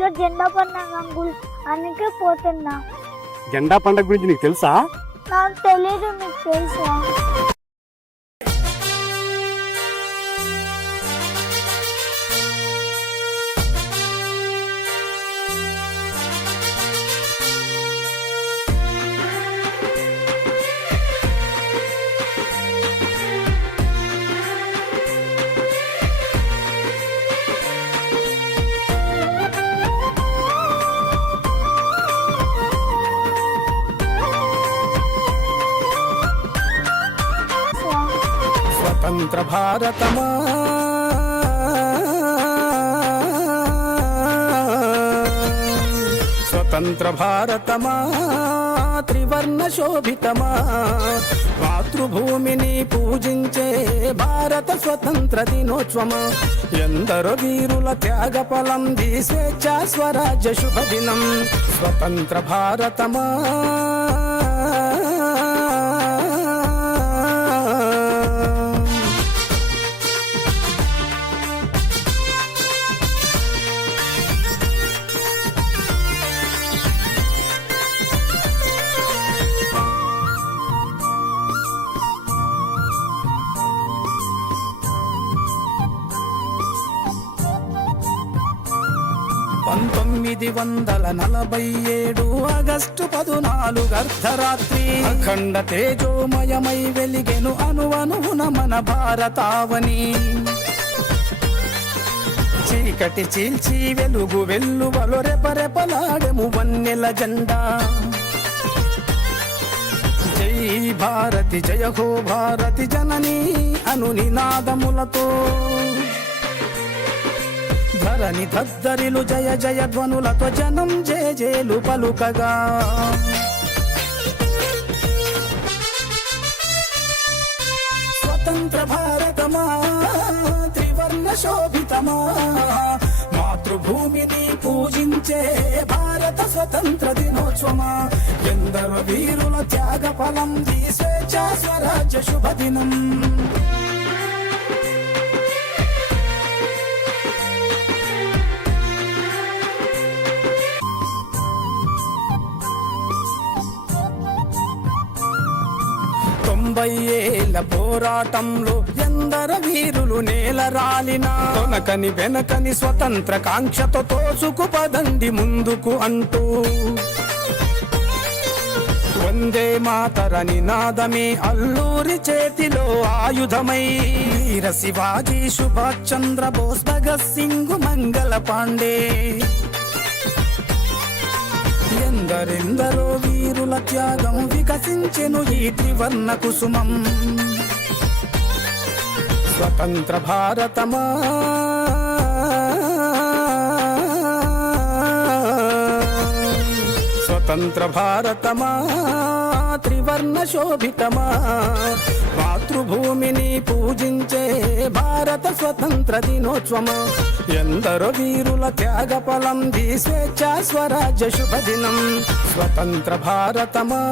ఈరోజు జెండా పండుగ అంకుల్, అందుకే పోతున్నా. జెండా పండుగ గురించి నీకు తెలుసా? నాకు తెలీదు, మీకు తెలుసా? స్వతంత్ర భారతమా స్వతంత్ర భారతమా త్రివర్ణ శోభితమా మాతృభూమిని పూజించే భారత స్వతంత్ర దినోత్సవమా ఎందరో వీరుల త్యాగ ఫలం స్వేచ్ఛా స్వరాజ్య శుభదినం స్వతంత్ర భారతమా ఆగస్టు 14 అర్ధరాత్రి అఖండ తేజోమయమై వెలిగెను అణువణువున మన భారతావని చీకటి చీల్చి వెలుగు వెల్లువలో రెపరెపలాడెము వన్నెల జెండా జై భారతి జయ హో భారతి జనని అను నినాదములతో ధరణి ధద్దరిలు జయ జయ ధ్వనులతో జనం జేజేలు పలుకగా స్వతంత్ర భారతమా త్రివర్ణ శోభితమా మాతృభూమిని పూజించే భారత స్వతంత్ర దినోత్సవమా ఎందరో వీరుల త్యాగ ఫలం స్వేచ్ఛా స్వరాజ్య శుభదినం ఏళ్ల పోరాటంలో ఎందర వీరులు నేల రాలిన కొనకని వెనకని స్వతంత్ర కాంక్షతో తోసుకు పదండి ముందుకు అంటూ వందే మాతర నినాదమే అల్లూరి చేతిలో ఆయుధమై వీర శివాజీ సుభాష్ చంద్ర బోస్ భగత్ సింగ్ మంగళ పాండే ఎందరెందరో వీరుల త్యాగం వికసించెను ఈ త్రివర్ణ కుసుమం స్వతంత్ర భారతమా స్వతంత్ర భారతమా త్రివర్ణ శోభితమా మాతృభూమిని పూజించే భారత స్వతంత్ర దినోత్సవమా ఎందరో వీరుల త్యాగ ఫలం స్వేచ్ఛా స్వరాజ్య శుభదినం స్వతంత్ర భారతమా